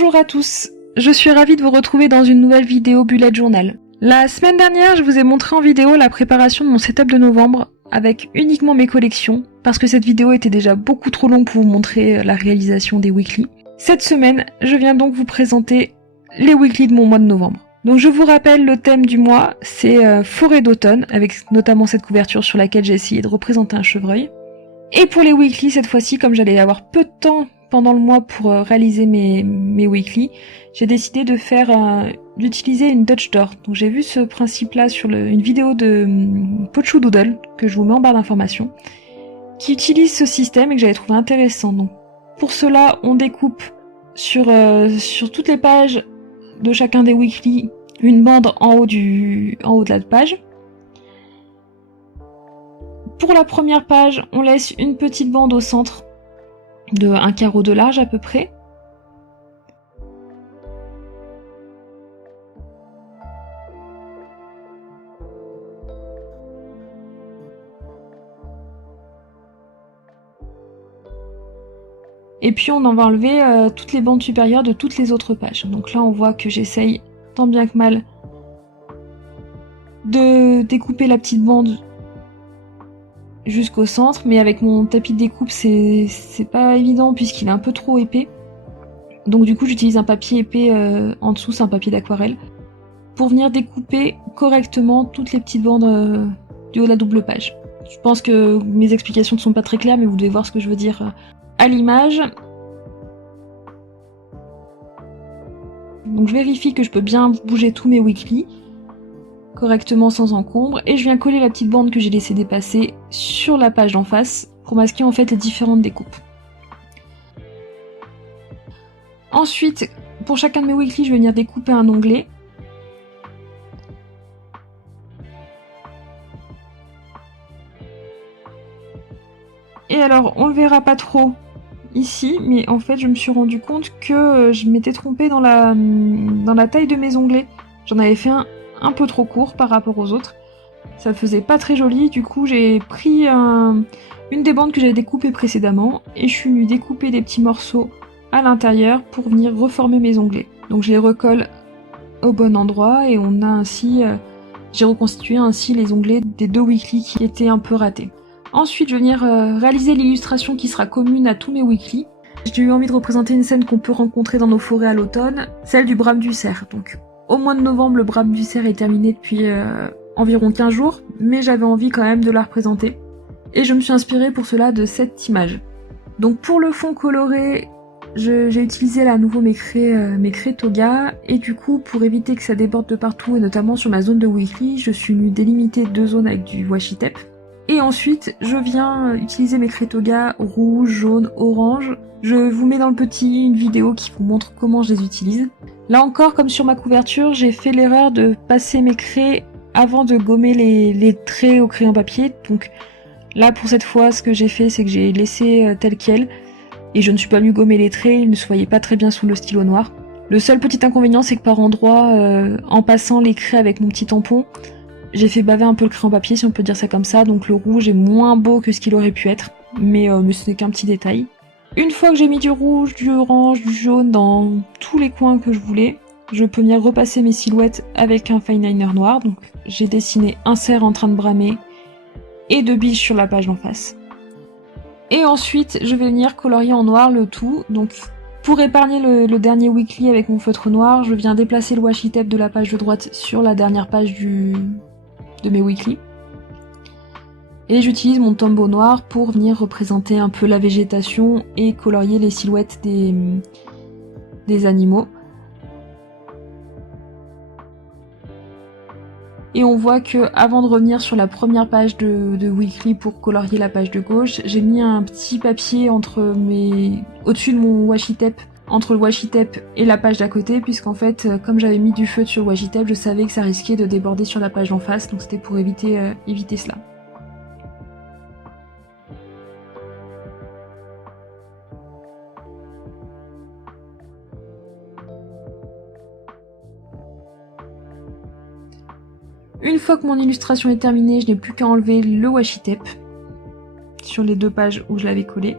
Bonjour à tous, je suis ravie de vous retrouver dans une nouvelle vidéo Bullet Journal. La semaine dernière, je vous ai montré en vidéo la préparation de mon setup de novembre avec uniquement mes collections, parce que cette vidéo était déjà beaucoup trop longue pour vous montrer la réalisation des weekly. Cette semaine, je viens donc vous présenter les weekly de mon mois de novembre. Donc je vous rappelle, le thème du mois, c'est forêt d'automne, avec notamment cette couverture sur laquelle j'ai essayé de représenter un chevreuil. Et pour les weekly, cette fois-ci, comme j'allais avoir peu de temps pendant le mois pour réaliser mes weekly, j'ai décidé d'utiliser une Dutch Door. Donc j'ai vu ce principe-là sur une vidéo de Pochou Doodle, que je vous mets en barre d'informations, qui utilise ce système et que j'avais trouvé intéressant. Donc pour cela, on découpe sur toutes les pages de chacun des weekly une bande en haut de la page. Pour la première page, on laisse une petite bande au centre de 1 carreau de large à peu près. Et puis on en va enlever toutes les bandes supérieures de toutes les autres pages. Donc là on voit que j'essaye tant bien que mal de découper la petite bande jusqu'au centre, mais avec mon tapis de découpe c'est pas évident puisqu'il est un peu trop épais. Donc du coup j'utilise un papier épais en dessous, c'est un papier d'aquarelle, pour venir découper correctement toutes les petites bandes du haut de la double page. Je pense que mes explications ne sont pas très claires, mais vous devez voir ce que je veux dire à l'image. Donc je vérifie que je peux bien bouger tous mes weekly correctement sans encombre, et je viens coller la petite bande que j'ai laissé dépasser sur la page d'en face pour masquer en fait les différentes découpes. Ensuite, pour chacun de mes weekly, je vais venir découper un onglet. Et alors, on le verra pas trop ici, mais en fait, je me suis rendu compte que je m'étais trompée dans la taille de mes onglets. J'en avais fait un peu trop court par rapport aux autres. Ça faisait pas très joli, du coup j'ai pris une des bandes que j'avais découpées précédemment et je suis venue découper des petits morceaux à l'intérieur pour venir reformer mes onglets. Donc je les recolle au bon endroit et on a ainsi, j'ai reconstitué ainsi les onglets des deux weekly qui étaient un peu ratés. Ensuite je vais venir réaliser l'illustration qui sera commune à tous mes weekly. J'ai eu envie de représenter une scène qu'on peut rencontrer dans nos forêts à l'automne, celle du brame du cerf. Donc au mois de novembre, le brame du cerf est terminé depuis environ 15 jours, mais j'avais envie quand même de la représenter. Et je me suis inspirée pour cela de cette image. Donc pour le fond coloré, j'ai utilisé à nouveau mes craies Toga, et du coup, pour éviter que ça déborde de partout, et notamment sur ma zone de weekly, je suis venue délimiter 2 zones avec du washi tape. Et ensuite, je viens utiliser mes craies Toga rouge, jaune, orange. Je vous mets dans le petit une vidéo qui vous montre comment je les utilise. Là encore, comme sur ma couverture, j'ai fait l'erreur de passer mes craies avant de gommer les traits au crayon papier. Donc là, pour cette fois, ce que j'ai fait, c'est que j'ai laissé tel quel. Et je ne suis pas venue gommer les traits, ils ne se voyaient pas très bien sous le stylo noir. Le seul petit inconvénient, c'est que par endroits, en passant les craies avec mon petit tampon, j'ai fait baver un peu le crayon papier, si on peut dire ça comme ça. Donc le rouge est moins beau que ce qu'il aurait pu être. Mais ce n'est qu'un petit détail. Une fois que j'ai mis du rouge, du orange, du jaune dans tous les coins que je voulais, je peux venir repasser mes silhouettes avec un fine liner noir. Donc j'ai dessiné un cerf en train de bramer et 2 biches sur la page d'en face. Et ensuite, je vais venir colorier en noir le tout. Donc pour épargner le dernier weekly avec mon feutre noir, je viens déplacer le washi tape de la page de droite sur la dernière page de mes weekly. Et j'utilise mon tombeau noir pour venir représenter un peu la végétation et colorier les silhouettes des animaux. Et on voit que avant de revenir sur la première page de weekly pour colorier la page de gauche, j'ai mis un petit papier au-dessus de mon washi tape, entre le washi tape et la page d'à côté, puisqu'en fait, comme j'avais mis du feutre sur le washi tape, je savais que ça risquait de déborder sur la page d'en face, donc c'était pour éviter cela. Une fois que mon illustration est terminée, je n'ai plus qu'à enlever le washi tape sur les 2 pages où je l'avais collé.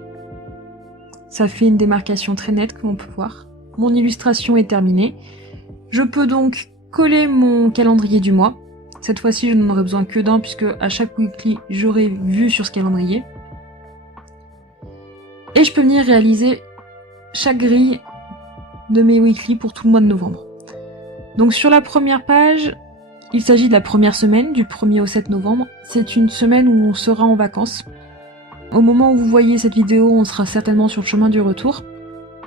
Ça fait une démarcation très nette, comme on peut voir. mon illustration est terminée. Je peux donc coller mon calendrier du mois. Cette fois-ci, je n'en aurai besoin que d'un puisque à chaque weekly, j'aurai vu sur ce calendrier. Et je peux venir réaliser chaque grille de mes weekly pour tout le mois de novembre. Donc sur la première page, il s'agit de la première semaine, du 1er au 7 novembre. C'est une semaine où on sera en vacances. Au moment où vous voyez cette vidéo, on sera certainement sur le chemin du retour.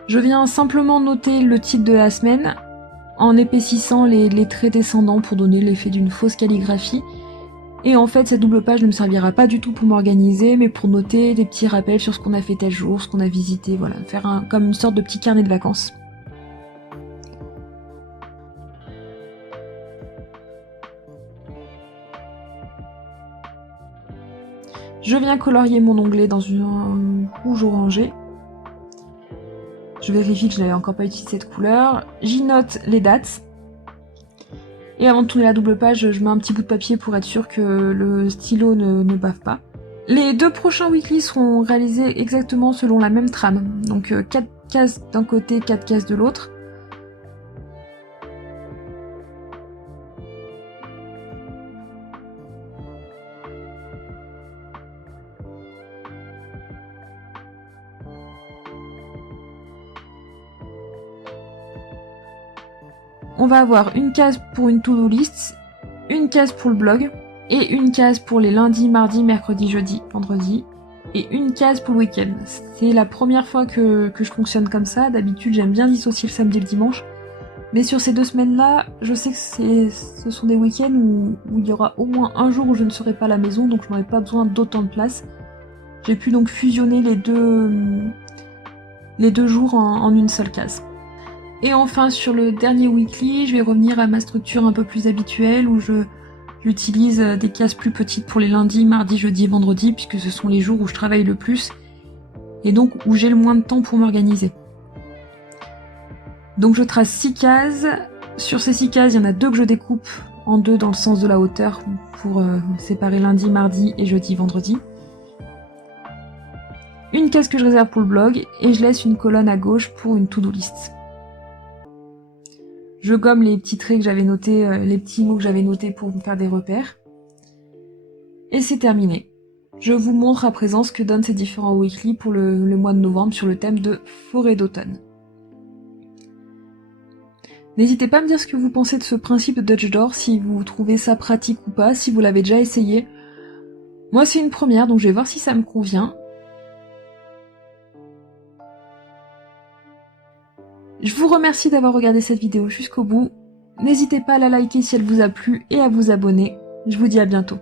Je viens simplement noter le titre de la semaine en épaississant les traits descendants pour donner l'effet d'une fausse calligraphie. Et en fait, cette double page ne me servira pas du tout pour m'organiser, mais pour noter des petits rappels sur ce qu'on a fait tel jour, ce qu'on a visité, voilà, faire comme une sorte de petit carnet de vacances. Je viens colorier mon onglet dans un rouge orangé. Je vérifie que je n'avais encore pas utilisé cette couleur. J'y note les dates. Et avant de tourner la double page, je mets un petit bout de papier pour être sûr que le stylo ne bave pas. Les 2 prochains weekly seront réalisés exactement selon la même trame. Donc 4 cases d'un côté, 4 cases de l'autre. On va avoir une case pour une to-do list, une case pour le blog, et une case pour les lundis, mardis, mercredis, jeudi, vendredi, et une case pour le week-end. C'est la première fois que je fonctionne comme ça. D'habitude, j'aime bien dissocier le samedi et le dimanche. Mais sur ces 2 semaines-là, je sais que ce sont des week-ends où il y aura au moins un jour où je ne serai pas à la maison, donc je n'aurai pas besoin d'autant de place. J'ai pu donc fusionner les deux jours en une seule case. Et enfin, sur le dernier weekly, je vais revenir à ma structure un peu plus habituelle où j'utilise des cases plus petites pour les lundis, mardis, jeudi et vendredi, puisque ce sont les jours où je travaille le plus et donc où j'ai le moins de temps pour m'organiser. Donc je trace 6 cases. Sur ces 6 cases, il y en a 2 que je découpe en 2 dans le sens de la hauteur pour séparer lundi, mardi et jeudi, vendredi. Une case que je réserve pour le blog et je laisse une colonne à gauche pour une to-do list. Je gomme les petits traits que j'avais notés, les petits mots que j'avais notés pour me faire des repères. Et c'est terminé. Je vous montre à présent ce que donnent ces différents weekly pour le mois de novembre sur le thème de forêt d'automne. N'hésitez pas à me dire ce que vous pensez de ce principe de Dutch Door, si vous trouvez ça pratique ou pas, si vous l'avez déjà essayé. Moi c'est une première, donc je vais voir si ça me convient. Je vous remercie d'avoir regardé cette vidéo jusqu'au bout. N'hésitez pas à la liker si elle vous a plu et à vous abonner. Je vous dis à bientôt.